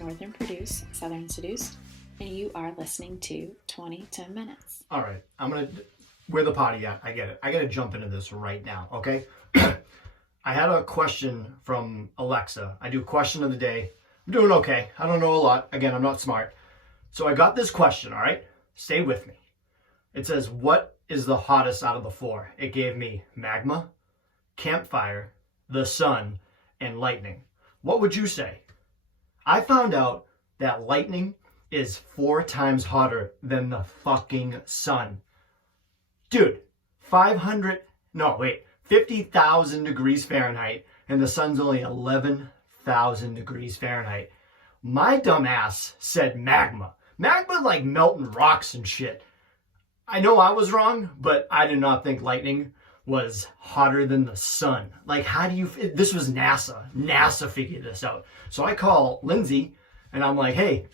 Northern Produced, Southern Seduced, and you are listening to 20TIMinutes. All right, where the potty at? I get it. I got to jump into this right now, okay? I had a question from Alexa. I do question of the day. I'm doing okay. I don't know a lot. Again, I'm not smart. So I got this question, all right? Stay with me. It says, what is the hottest out of the four? It gave me magma, campfire, the sun, and lightning. What would you say? I found out that lightning is 4 times hotter than the fucking sun. Dude, 50,000 degrees Fahrenheit, and the sun's only 11,000 degrees Fahrenheit. My dumb ass said magma. Magma like melting rocks and shit. I know I was wrong, but I did not think lightning was hotter than the sun. Like, how do you, this was NASA. NASA figured this out. So I call Lindsay and I'm like, hey,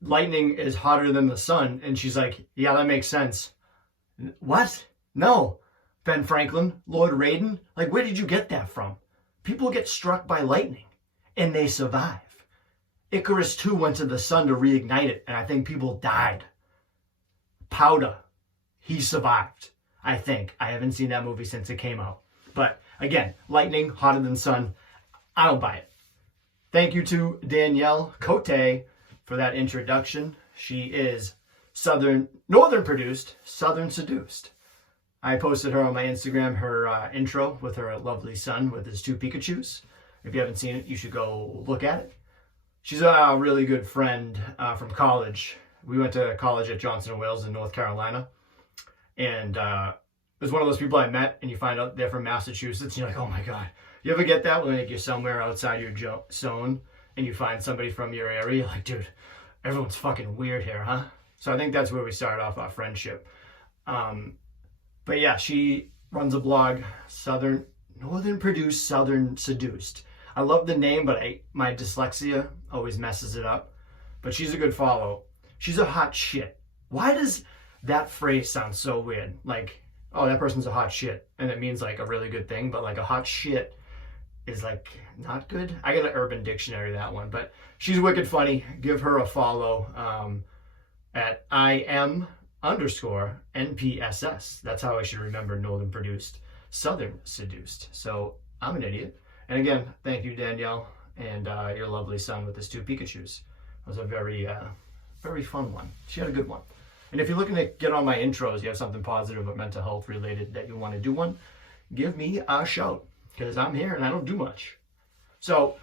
lightning is hotter than the sun. And she's like, yeah, that makes sense. What? No. Ben Franklin, Lord Raiden, like, where did you get that from? People get struck by lightning and they survive. Icarus 2 went to the sun to reignite it, and I think people died. Powder, he survived, I think. I haven't seen that movie since it came out. But again, lightning, hotter than sun, I don't buy it. Thank you to Danielle Cote for that introduction. She is Northern Produced, Southern Seduced. I posted her on my Instagram, her intro with her lovely son with his 2 Pikachus. If you haven't seen it, you should go look at it. She's a really good friend from college. We went to college at Johnson & Wales in North Carolina. And it was one of those people I met, and you find out they're from Massachusetts, and you're like, oh my God. You ever get that when you're somewhere outside your zone, and you find somebody from your area? You're like, dude, everyone's fucking weird here, huh? So I think that's where we started off our friendship. But yeah, she runs a blog, Northern Produced, Southern Seduced. I love the name, but my dyslexia always messes it up. But she's a good follow. She's a hot shit. Why does that phrase sound so weird? Like, oh, that person's a hot shit. And it means like a really good thing, but like a hot shit is like not good. I got an Urban Dictionary, that one. But she's wicked funny. Give her a follow at IM_NPSS. That's how I should remember Northern Produced, Southern Seduced. So I'm an idiot. And again, thank you, Danielle, and your lovely son with his 2 Pikachus. It was a very, very fun one. She had a good one. And if you're looking to get on my intros, you have something positive or mental health related that you want to do one, give me a shout, because I'm here and I don't do much. So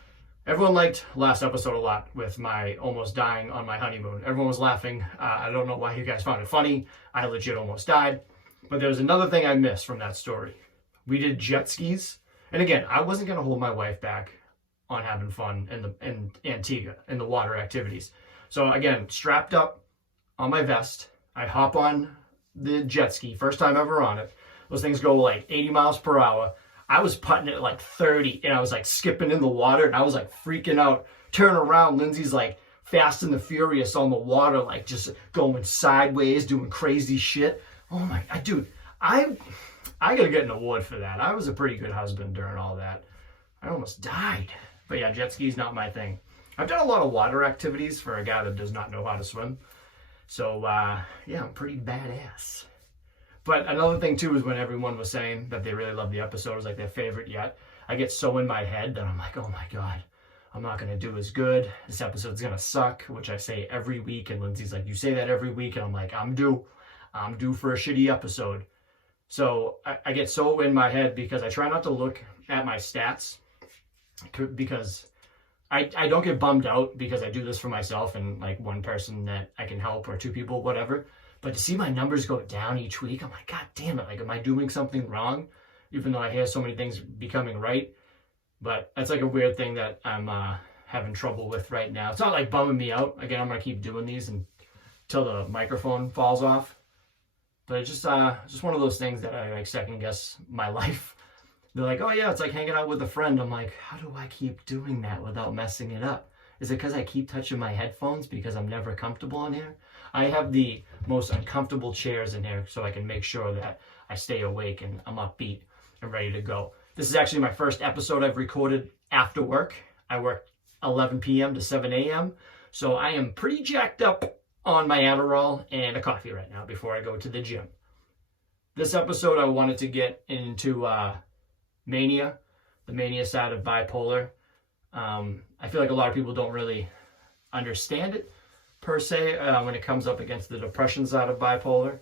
everyone liked last episode a lot with my almost dying on my honeymoon. Everyone was laughing. I don't know why you guys found it funny. I legit almost died. But there was another thing I missed from that story. We did jet skis. And again, I wasn't going to hold my wife back on having fun in Antigua, in the water activities. So again, strapped up on my vest, I hop on the jet ski, first time ever on it. Those things go like 80 miles per hour. I was putting it at like 30, and I was like skipping in the water, and I was like freaking out. Turn around, Lindsay's like Fast and the Furious on the water, like just going sideways, doing crazy shit. Oh my, dude, I gotta get an award for that. I was a pretty good husband during all that. I almost died. But yeah, jet ski's not my thing. I've done a lot of water activities for a guy that does not know how to swim. So yeah, I'm pretty badass. But another thing too is when everyone was saying that they really loved the episode, it was like their favorite yet. I get so in my head that I'm like, oh my God, I'm not gonna do as good. This episode's gonna suck, which I say every week. And Lindsay's like, you say that every week. And I'm like, I'm due for a shitty episode. So I get so in my head because I try not to look at my stats, because I don't get bummed out because I do this for myself and like one person that I can help or 2 people, whatever. But to see my numbers go down each week, I'm like, God damn it. Like, am I doing something wrong? Even though I hear so many things becoming right. But that's like a weird thing that I'm having trouble with right now. It's not like bumming me out. Again, I'm going to keep doing these until the microphone falls off. But it's just one of those things that I like second guess my life. They're like, oh yeah, it's like hanging out with a friend. I'm like, how do I keep doing that without messing it up? Is it because I keep touching my headphones because I'm never comfortable in here? I have the most uncomfortable chairs in here so I can make sure that I stay awake and I'm upbeat and ready to go. This is actually my first episode I've recorded after work. I work 11 p.m. to 7 a.m. So I am pretty jacked up on my Adderall and a coffee right now before I go to the gym. This episode, I wanted to get into mania, the mania side of bipolar. I feel like a lot of people don't really understand it per se when it comes up against the depression side of bipolar.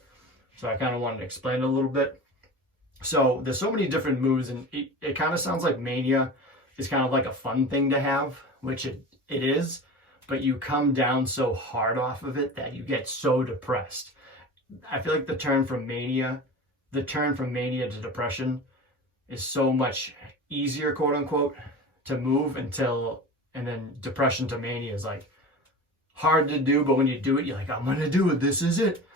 So I kind of wanted to explain it a little bit. So there's so many different moods, and it kind of sounds like mania is kind of like a fun thing to have, which it is, but you come down so hard off of it that you get so depressed. I feel like the turn from mania to depression is so much easier, quote unquote, to move and then depression to mania is like hard to do, but when you do it, you're like, I'm gonna do it. This is it.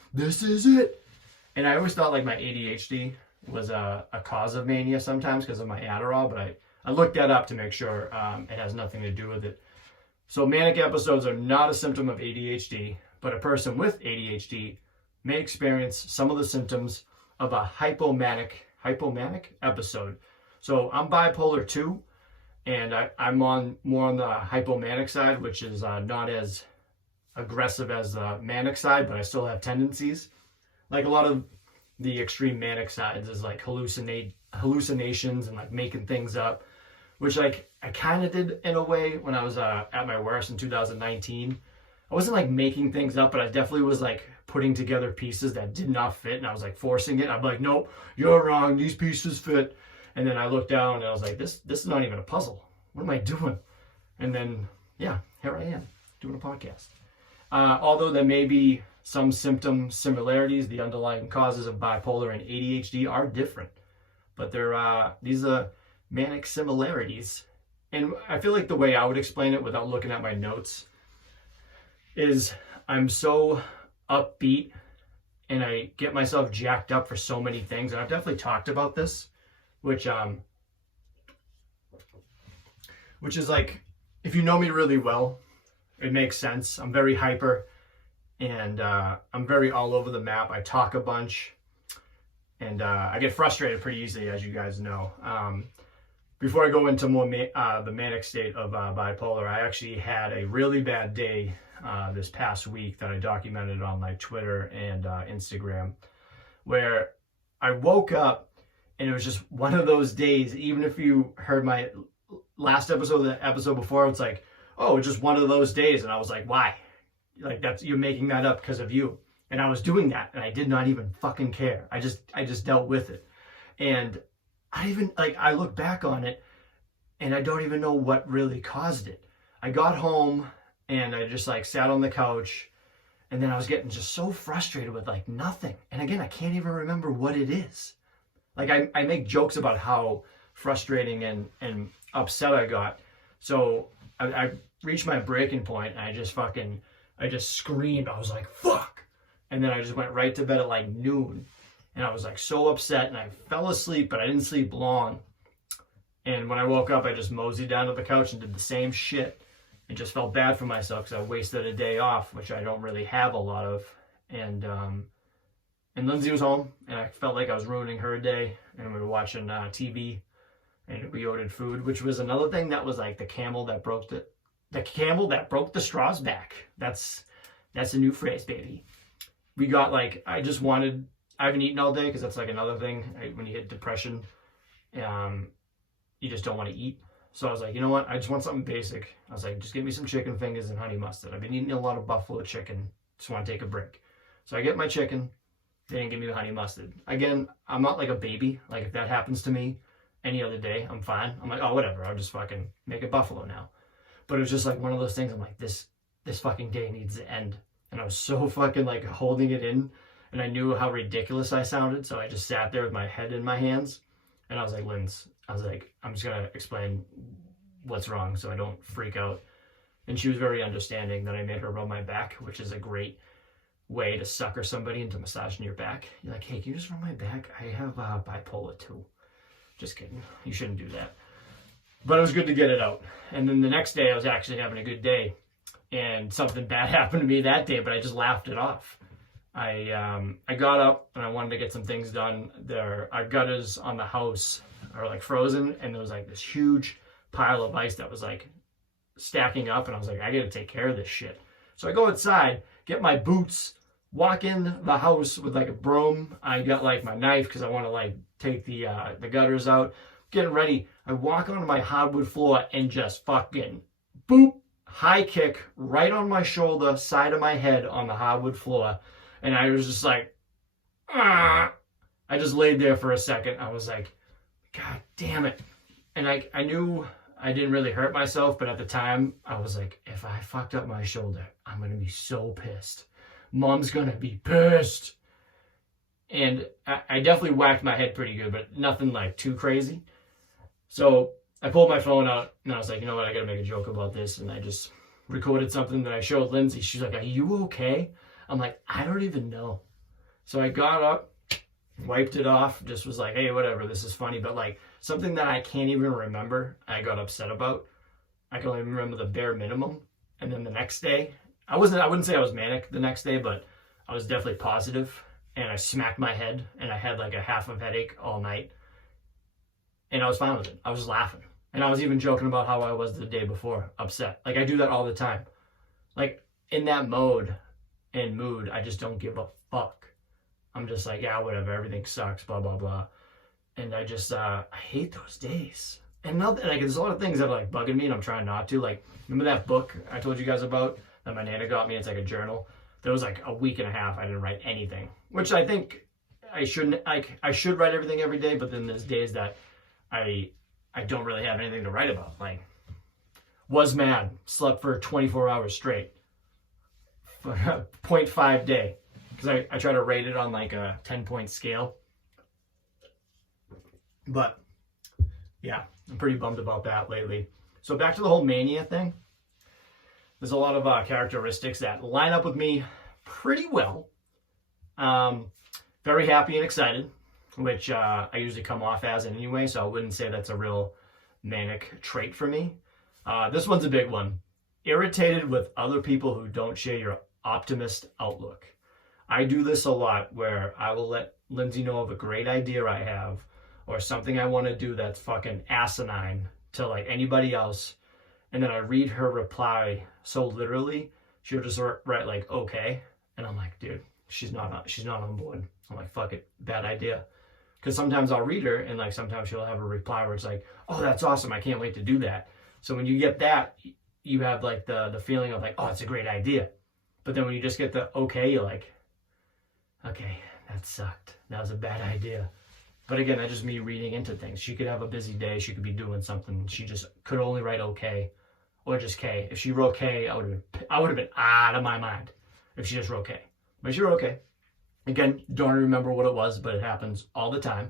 And I always thought like my ADHD was a cause of mania sometimes because of my Adderall, but I looked that up to make sure it has nothing to do with it. So manic episodes are not a symptom of ADHD, but a person with ADHD may experience some of the symptoms of a hypomanic episode. So I'm bipolar 2, and I'm more on the hypomanic side, which is not as aggressive as the manic side, but I still have tendencies. Like a lot of the extreme manic sides is like hallucinations and like making things up, which like I kind of did in a way when I was at my worst in 2019. I wasn't like making things up, but I definitely was like putting together pieces that did not fit, and I was like forcing it. I'm like, nope, you're wrong, these pieces fit. And then I looked down and I was like, this is not even a puzzle. What am I doing? And then, yeah, here I am doing a podcast. Although there may be some symptom similarities, the underlying causes of bipolar and ADHD are different. But these are manic similarities. And I feel like the way I would explain it without looking at my notes is I'm so upbeat and I get myself jacked up for so many things. And I've definitely talked about this, which is like, if you know me really well, it makes sense. I'm very hyper, and I'm very all over the map. I talk a bunch, and I get frustrated pretty easily, as you guys know. Before I go into more the manic state of bipolar, I actually had a really bad day this past week that I documented on like Twitter and Instagram, where I woke up and it was just one of those days. Even if you heard my last episode, the episode before, it's like, oh, it's just one of those days. And I was like, why? Like, you're making that up because of you. And I was doing that, and I did not even fucking care. I just dealt with it. And I look back on it, and I don't even know what really caused it. I got home, and I just like sat on the couch, and then I was getting just so frustrated with like nothing. And again, I can't even remember what it is. Like I make jokes about how frustrating and upset I got. So I reached my breaking point, and I just screamed. I was like, fuck. And then I just went right to bed at like noon. And I was like so upset, and I fell asleep, but I didn't sleep long. And when I woke up, I just moseyed down to the couch and did the same shit. And just felt bad for myself because I wasted a day off, which I don't really have a lot of. And Lindsay was home, and I felt like I was ruining her day. And we were watching TV, and we ordered food, which was another thing that was like the camel that broke the straw's back. That's a new phrase, baby. We got like, I haven't eaten all day because that's like another thing. When you hit depression, you just don't want to eat. So I was like, you know what? I just want something basic. I was like, just give me some chicken fingers and honey mustard. I've been eating a lot of buffalo chicken. Just want to take a break. So I get my chicken. They didn't give me the honey mustard. Again, I'm not like a baby. Like if that happens to me any other day, I'm fine. I'm like, oh, whatever. I'll just fucking make it buffalo now. But it was just like one of those things. I'm like, this fucking day needs to end. And I was so fucking like holding it in. And I knew how ridiculous I sounded. So I just sat there with my head in my hands. And I was like, Linz, I'm just going to explain what's wrong so I don't freak out. And she was very understanding that I made her rub my back, which is a great way to sucker somebody into massaging your back. You're like, hey, can you just rub my back? I have bipolar 2. Just kidding. You shouldn't do that. But it was good to get it out. And then the next day I was actually having a good day. And something bad happened to me that day, but I just laughed it off. I got up and I wanted to get some things done. Our gutters on the house are like frozen, and there was like this huge pile of ice that was like stacking up, and I was like, I gotta take care of this shit. So I go outside, get my boots, walk in the house with like a broom. I got like my knife because I want to like take the gutters out. Getting ready, I walk onto my hardwood floor and just fucking boop, high kick right on my shoulder, side of my head on the hardwood floor, and I was just like, ah. I just laid there for a second. I was like, God damn it. And I knew I didn't really hurt myself, but at the time, I was like, if I fucked up my shoulder, I'm going to be so pissed. Mom's going to be pissed. And I definitely whacked my head pretty good, but nothing like too crazy. So I pulled my phone out, and I was like, you know what, I got to make a joke about this. And I just recorded something that I showed Lindsay. She's like, are you okay? I'm like, I don't even know. So I got up, wiped it off, just was like, hey, whatever, this is funny. But like something that I can't even remember, I got upset about. I can only remember the bare minimum. And then the next day, I wouldn't say I was manic the next day, but I was definitely positive. And I smacked my head, and I had like a half of headache all night. And I was fine with it. I was laughing. And I was even joking about how I was the day before, upset. Like I do that all the time. Like in that mode and mood, I just don't give a fuck. I'm just like, yeah, whatever, everything sucks, blah, blah, blah. And I just, I hate those days. And now, like, there's a lot of things that are like bugging me, and I'm trying not to. Like, remember that book I told you guys about that my Nana got me? It's like a journal. There was like a week and a half I didn't write anything, which I think I shouldn't, like, I should write everything every day, but then there's days that I don't really have anything to write about. Like, was mad, slept for 24 hours straight, 0.5 day. Because I try to rate it on like a 10-point scale. But yeah, I'm pretty bummed about that lately. So back to the whole mania thing. There's a lot of characteristics that line up with me pretty well. Very happy and excited, which I usually come off as anyway, so I wouldn't say that's a real manic trait for me. This one's a big one. Irritated with other people who don't share your optimist outlook. I do this a lot where I will let Lindsay know of a great idea I have or something I want to do that's fucking asinine to like anybody else. And then I read her reply so literally, she'll just write like, okay. And I'm like, dude, she's not on board. I'm like, fuck it, bad idea. Because sometimes I'll read her and like sometimes she'll have a reply where it's like, oh, that's awesome. I can't wait to do that. So when you get that, you have like the feeling of like, oh, it's a great idea. But then when you just get the okay, you're like, okay, that sucked. That was a bad idea. But again, that's just me reading into things. She could have a busy day. She could be doing something. She just could only write okay or just K. If she wrote K, I would have been out of my mind if she just wrote K. But she wrote okay. Again, don't remember what it was, but it happens all the time.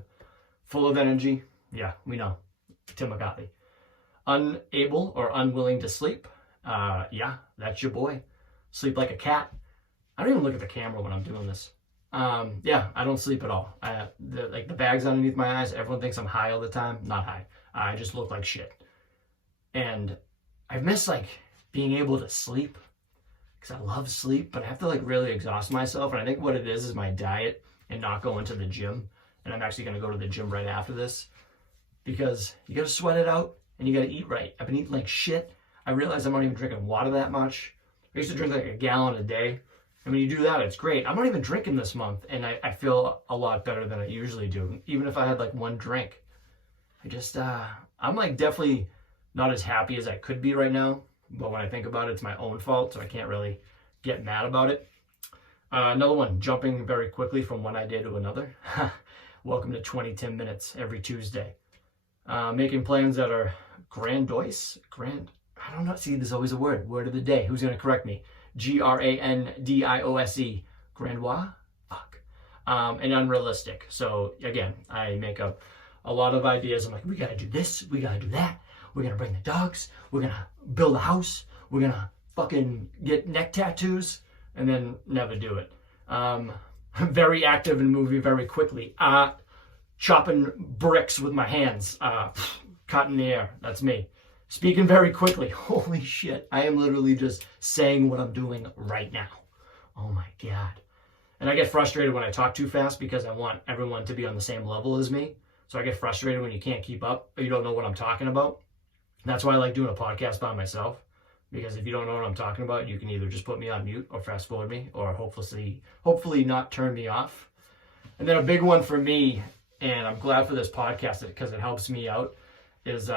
Full of energy. Yeah, we know. Tim McCarthy. Unable or unwilling to sleep. Yeah, that's your boy. Sleep like a cat. I don't even look at the camera when I'm doing this. Yeah, I don't sleep at all. The bags underneath my eyes, everyone thinks I'm high all the time. Not high. I just look like shit. And I miss like being able to sleep because I love sleep, but I have to like really exhaust myself. And I think what it is my diet and not going to the gym. And I'm actually going to go to the gym right after this because you got to sweat it out and you got to eat right. I've been eating like shit. I realize I'm not even drinking water that much. I used to drink like a gallon a day. And when you do that, it's great. I'm not even drinking this month, and I feel a lot better than I usually do, even if I had like one drink. I'm like definitely not as happy as I could be right now, but when I think about it, it's my own fault, so I can't really get mad about it. Another one, jumping very quickly from one idea to another. Welcome to 20TIMinutes every Tuesday. Making plans that are grandiose. I don't know. See, there's always a word of the day. Who's going to correct me? Grandiose. Grandois? Fuck. And unrealistic. So again, I make up a lot of ideas. I'm like, we got to do this. We got to do that. We're going to bring the dogs. We're going to build a house. We're going to fucking get neck tattoos and then never do it. Very active and moving very quickly. Chopping bricks with my hands. Cut in the air. That's me. Speaking very quickly. Holy shit. I am literally just saying what I'm doing right now. Oh my God. And I get frustrated when I talk too fast because I want everyone to be on the same level as me. So I get frustrated when you can't keep up or you don't know what I'm talking about. That's why I like doing a podcast by myself. Because if you don't know what I'm talking about, you can either just put me on mute or fast forward me, or hopefully not turn me off. And then a big one for me, and I'm glad for this podcast because it helps me out, is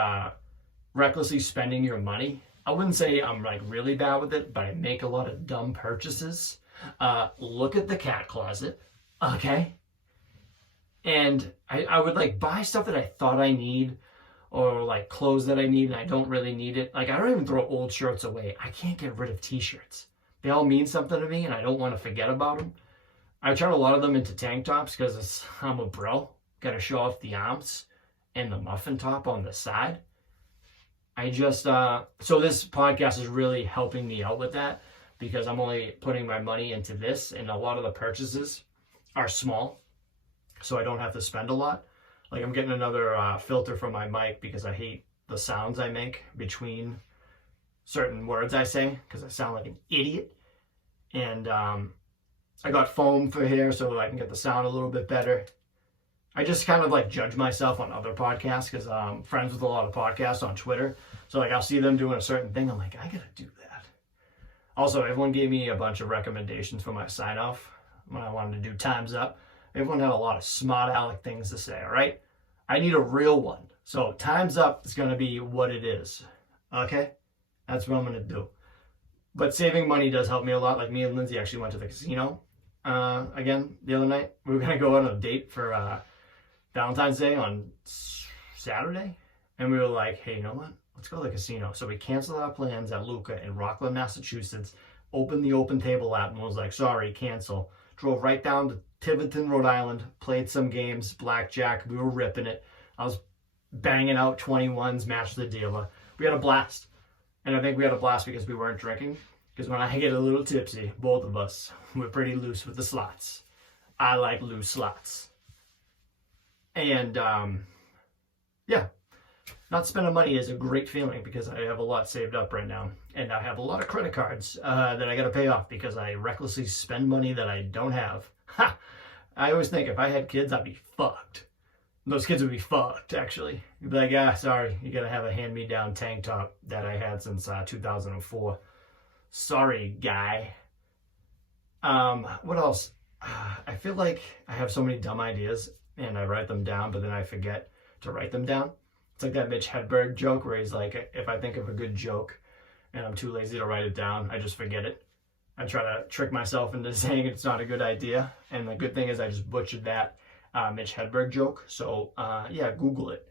recklessly spending your money. I wouldn't say I'm like really bad with it, but I make a lot of dumb purchases. Look at the cat closet, okay? And I would like buy stuff that I thought I need, or like clothes that I need and I don't really need it. Like I don't even throw old shirts away. I can't get rid of t-shirts. They all mean something to me and I don't want to forget about them. I turn a lot of them into tank tops because I'm a bro. Got to show off the arms and the muffin top on the side. I just, so this podcast is really helping me out with that because I'm only putting my money into this, and a lot of the purchases are small, so I don't have to spend a lot. Like I'm getting another filter for my mic because I hate the sounds I make between certain words I say because I sound like an idiot. And I got foam for here so I can get the sound a little bit better. I just kind of like judge myself on other podcasts because I'm friends with a lot of podcasts on Twitter. So like I'll see them doing a certain thing. I'm like, I gotta do that. Also, everyone gave me a bunch of recommendations for my sign off when I wanted to do Time's Up. Everyone had a lot of smart aleck things to say, all right? I need a real one. So Time's Up is going to be what it is, okay? That's what I'm going to do. But saving money does help me a lot. Like me and Lindsay actually went to the casino again the other night. We were going to go on a date for Valentine's Day on Saturday. And we were like, hey, you know what? Let's go to the casino. So we canceled our plans at Luca in Rockland, Massachusetts, opened the Open Table app and was like, sorry, cancel. Drove right down to Tiverton, Rhode Island, played some games, blackjack. We were ripping it. I was banging out 21s, match the dealer. We had a blast. And I think we had a blast because we weren't drinking. Because when I get a little tipsy, both of us, we're pretty loose with the slots. I like loose slots. And, yeah. Not spending money is a great feeling because I have a lot saved up right now. And I have a lot of credit cards that I got to pay off because I recklessly spend money that I don't have. Ha! I always think if I had kids, I'd be fucked. Those kids would be fucked, actually. You'd be like, sorry, you got to have a hand-me-down tank top that I had since 2004. Sorry, guy. What else? I feel like I have so many dumb ideas and I write them down, but then I forget to write them down. It's like that Mitch Hedberg joke where he's like, if I think of a good joke and I'm too lazy to write it down, I just forget it. I try to trick myself into saying it's not a good idea. And the good thing is I just butchered that Mitch Hedberg joke. So yeah, Google it.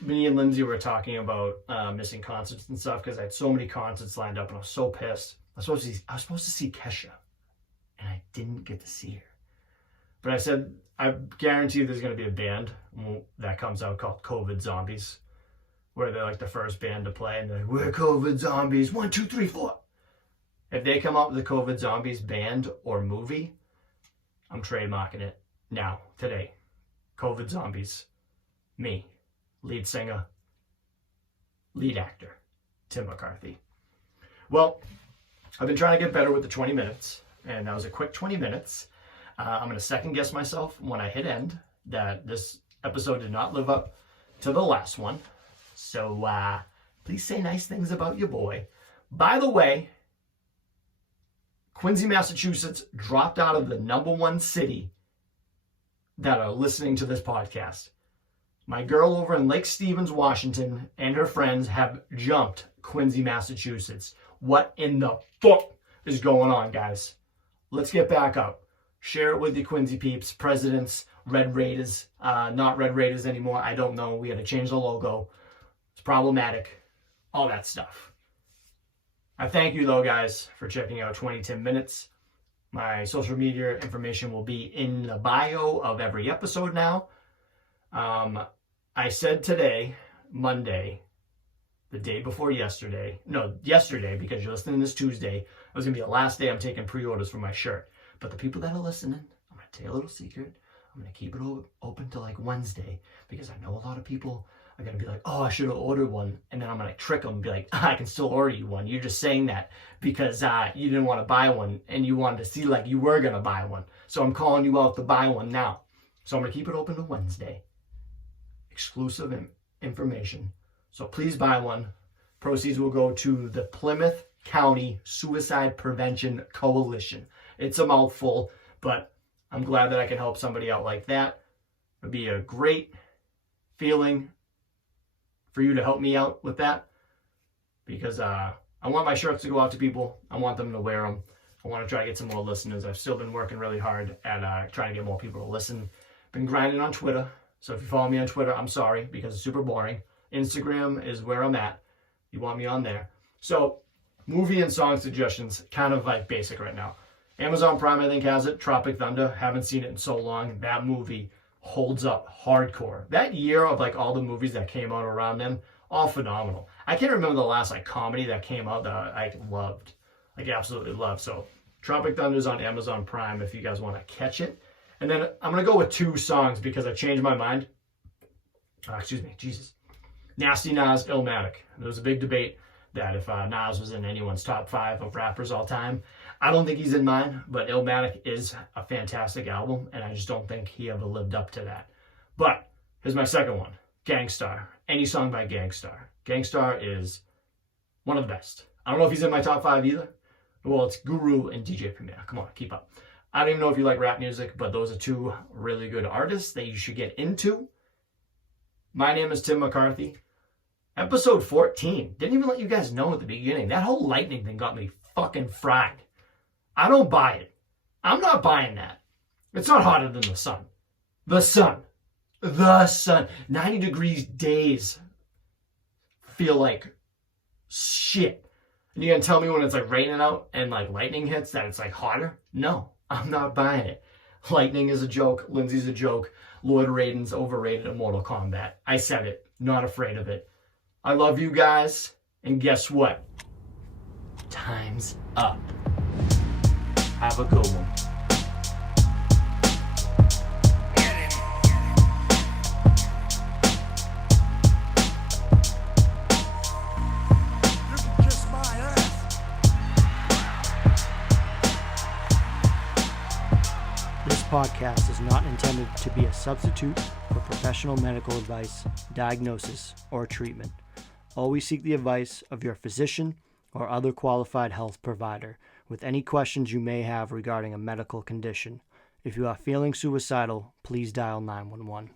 Me and Lindsay were talking about missing concerts and stuff because I had so many concerts lined up and I was so pissed. I was supposed to see Kesha and I didn't get to see her. But I said, I guarantee there's going to be a band that comes out called COVID Zombies, where they're like the first band to play and they're like, we're COVID Zombies, 1, 2, 3, 4. If they come out with a COVID Zombies band or movie, I'm trademarking it now, today. COVID Zombies. Me. Lead singer. Lead actor. Tim McCarthy. Well, I've been trying to get better with the 20 minutes, and that was a quick 20 minutes. I'm going to second guess myself when I hit end that this episode did not live up to the last one. So please say nice things about your boy. By the way, Quincy, Massachusetts dropped out of the #1 city that are listening to this podcast. My girl over in Lake Stevens, Washington, and her friends have jumped Quincy, Massachusetts. What in the fuck is going on, guys? Let's get back up. Share it with the Quincy peeps, presidents, Red Raiders, not Red Raiders anymore. I don't know. We had to change the logo. It's problematic. All that stuff. I thank you, though, guys, for checking out 20TIMinutes. My social media information will be in the bio of every episode now. I said today, Monday, the day before yesterday, because you're listening this Tuesday, it was going to be the last day I'm taking pre-orders for my shirt. But the people that are listening, I'm going to tell you a little secret. I'm going to keep it open till like Wednesday because I know a lot of people are going to be like, oh, I should have ordered one. And then I'm going to trick them and be like, I can still order you one. You're just saying that because you didn't want to buy one and you wanted to see like you were going to buy one. So I'm calling you out to buy one now. So I'm going to keep it open to Wednesday. Exclusive information. So please buy one. Proceeds will go to the Plymouth County Suicide Prevention Coalition. It's a mouthful, but I'm glad that I can help somebody out like that. It would be a great feeling for you to help me out with that, because I want my shirts to go out to people. I want them to wear them. I want to try to get some more listeners. I've still been working really hard at trying to get more people to listen. Been grinding on Twitter. So if you follow me on Twitter, I'm sorry, because it's super boring. Instagram is where I'm at. You want me on there. So movie and song suggestions, kind of like basic right now. Amazon Prime, I think, has it. Tropic Thunder. Haven't seen it in so long. That movie holds up hardcore. That year of like all the movies that came out around then, all phenomenal. I can't remember the last like comedy that came out that I loved. Like absolutely loved. So Tropic Thunder is on Amazon Prime if you guys want to catch it. And then I'm going to go with 2 songs because I changed my mind. Excuse me, Jesus. Nasty Nas, Illmatic. There was a big debate that if Nas was in anyone's top 5 of rappers all time. I don't think he's in mine, but Illmatic is a fantastic album, and I just don't think he ever lived up to that. But here's my second one, Gangstar. Any song by Gangstar. Gangstar is one of the best. I don't know if he's in my top 5 either. Well, it's Guru and DJ Premier. Come on, keep up. I don't even know if you like rap music, but those are 2 really good artists that you should get into. My name is Tim McCarthy. Episode 14. Didn't even let you guys know at the beginning. That whole lightning thing got me fucking fried. I don't buy it. I'm not buying that. It's not hotter than the sun. The sun. The sun. 90 degrees days feel like shit. And you're going to tell me when it's like raining out and like lightning hits that it's like hotter? No, I'm not buying it. Lightning is a joke. Lindsay's a joke. Lord Raiden's overrated in Mortal Kombat. I said it. Not afraid of it. I love you guys. And guess what? Time's up. Have a good one. This podcast is not intended to be a substitute for professional medical advice, diagnosis, or treatment. Always seek the advice of your physician or other qualified health provider with any questions you may have regarding a medical condition. If you are feeling suicidal, please dial 911.